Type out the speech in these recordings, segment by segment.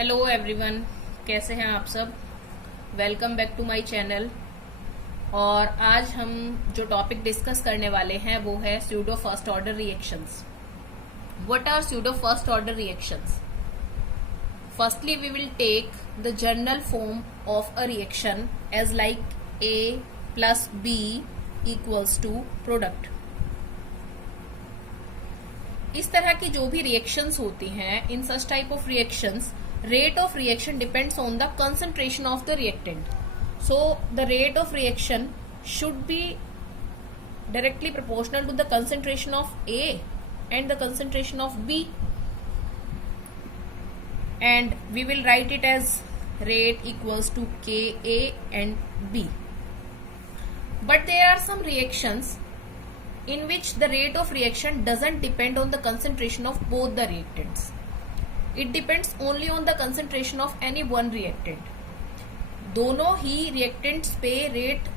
Hello everyone, कैसे हैं आप सब। Welcome back to my channel. और आज हम जो टॉपिक डिस्कस करने वाले हैं वो है pseudo first order reactions. What are pseudo first order reactions? Firstly we will take the general form of a reaction as like A plus B equals to product. इस तरह की जो भी रिएक्शंस होती हैं, in such type of reactions, rate of reaction depends on the concentration of the reactant. So the rate of reaction should be directly proportional to the concentration of A and the concentration of B, and we will write it as rate equals to Ka and B. But there are some reactions in which the rate of reaction doesn't depend on the concentration of both the reactants. It depends only on the concentration of any one reactant. दोनों ही reactants पे rate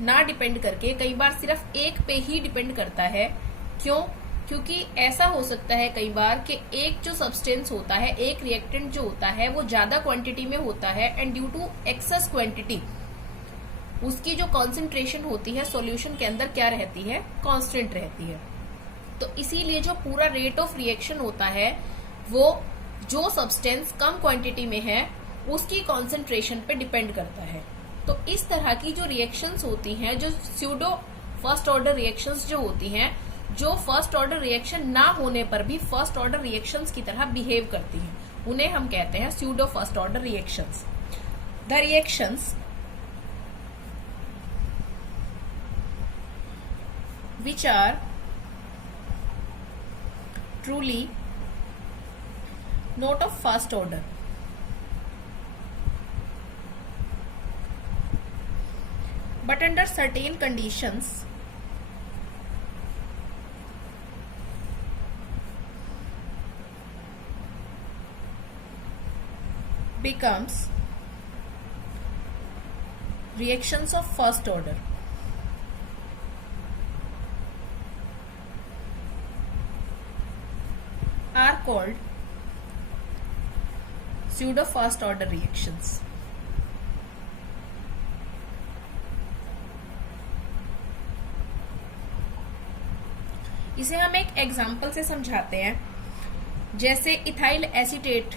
ना depend करके कई बार सिर्फ एक पे ही depend करता है। क्यों? क्योंकि ऐसा हो सकता है कई बार कि एक जो सब्सटेंस होता है, एक रिएक्टेंट जो होता है वो ज्यादा क्वांटिटी में होता है, and due to excess quantity उसकी जो कॉन्सेंट्रेशन होती है सॉल्यूशन के अंदर क्या रहती है? कांस्टेंट रहती है। तो इसीलिए जो पूरा रेट ऑफ रिएक्शन होता है वो जो सब्सटेंस कम क्वांटिटी में है उसकी कॉन्सेंट्रेशन पे डिपेंड करता है। तो इस तरह की जो रिएक्शंस होती हैं, जो स्यूडो फर्स्ट ऑर्डर रिएक्शंस जो होती हैं, जो फर्स्ट ऑर्डर रिएक्शन ना होने पर भी फर्स्ट ऑर्डर रिएक्शंस की तरह बिहेव करती हैं, उन्हें हम कहते हैं pseudo first order reactions. The reactions which are truly not of first order but under certain conditions becomes reactions of first order are called pseudo first order reactions. इसे हम एक एग्जाम्पल से समझाते हैं। जैसे इथाइल एसीटेट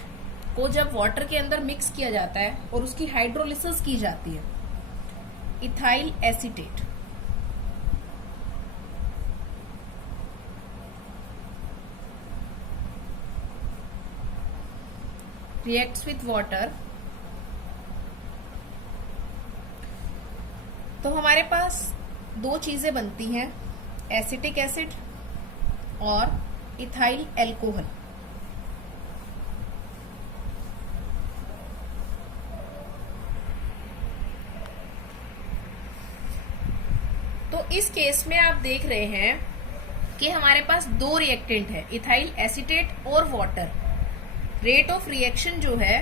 को जब water के अंदर मिक्स किया जाता है और उसकी हाइड्रोलिसिस की जाती है, ethyl acetate reacts with water, तो हमारे पास दो चीजें बनती हैं, एसिटिक एसिड और इथाइल एल्कोहल। तो इस केस में आप देख रहे हैं कि हमारे पास दो रिएक्टेंट है, इथाइल एसीटेट और वाटर। रेट ऑफ रिएक्शन जो है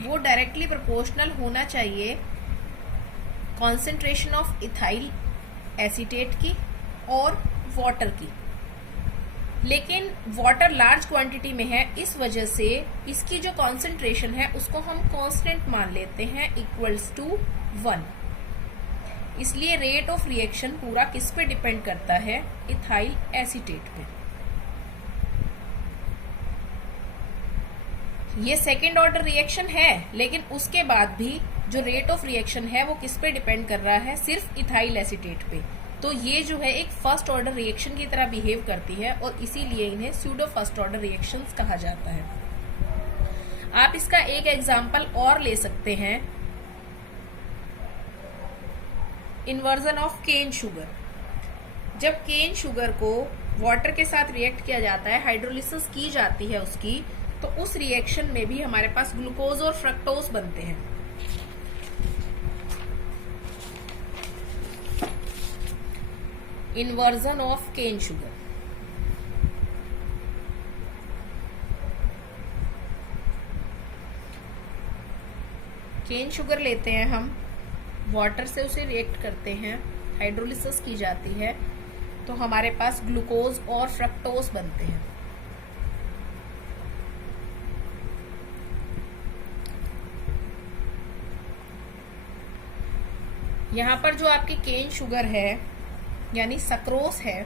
वो डायरेक्टली प्रोपोर्शनल होना चाहिए कॉन्सेंट्रेशन ऑफ इथाइल एसीटेट की और वाटर की। लेकिन वाटर लार्ज क्वांटिटी में है, इस वजह से इसकी जो कॉन्सेंट्रेशन है उसको हम कांस्टेंट मान लेते हैं, इक्वल्स टू 1। इसलिए रेट ऑफ रिएक्शन पूरा किस पे डिपेंड करता है? इथाइल एसीटेट पे। ये सेकेंड ऑर्डर रिएक्शन है, लेकिन उसके बाद भी जो रेट ऑफ रिएक्शन है वो किस पे डिपेंड कर रहा है? सिर्फ इथाइल एसीटेट पे। तो ये जो है एक फर्स्ट ऑर्डर रिएक्शन की तरह बिहेव करती है और इसीलिए इन्हें स्यूडो फर्स्ट ऑर्डर रिएक्शंस कहा जाता है। आप इसका एक एग्जांपल और ले सकते हैं, इन्वर्जन ऑफ केन शुगर। जब केन शुगर को वाटर के साथ रिएक्ट किया जाता है, हाइड्रोलिसिस की जाती है उसकी, तो उस रिएक्शन में भी हमारे पास ग्लूकोज और फ्रक्टोज बनते हैं। Inversion of cane sugar. Cane sugar लेते हैं हम, वाटर से उसे रिएक्ट करते हैं, हाइड्रोलिसिस की जाती है, तो हमारे पास ग्लूकोज और फ्रक्टोज बनते हैं। यहाँ पर जो आपकी केन शुगर है यानी सक्रोस है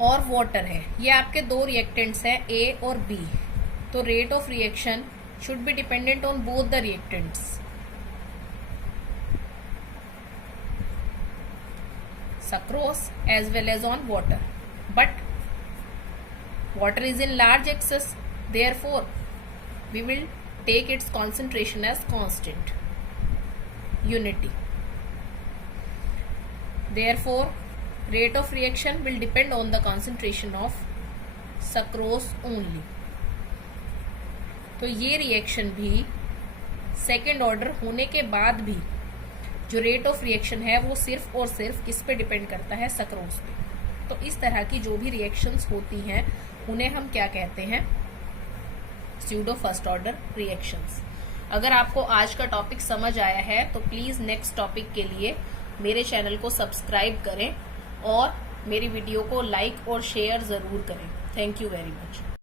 और वाटर है, ये आपके दो रिएक्टेंट्स हैं ए और बी। तो rate of reaction should be dependent on both the reactants. Sucrose as well as on water, but water is in large excess, therefore we will take its concentration as constant unity. Therefore rate of reaction will depend on the concentration of sucrose only. तो ये reaction भी second order होने के बाद भी जो rate of reaction है वो सिर्फ और सिर्फ किस पे डिपेंड करता है, सक्रोज पे। तो इस तरह की जो भी रिएक्शंस होती हैं उन्हें हम क्या कहते हैं, स्यूडो फर्स्ट ऑर्डर रिएक्शंस। अगर आपको आज का टॉपिक समझ आया है तो प्लीज नेक्स्ट टॉपिक के लिए मेरे चैनल को सब्सक्राइब करें और मेरी वीडियो को लाइक और शेयर जरूर करें। Thank you very much.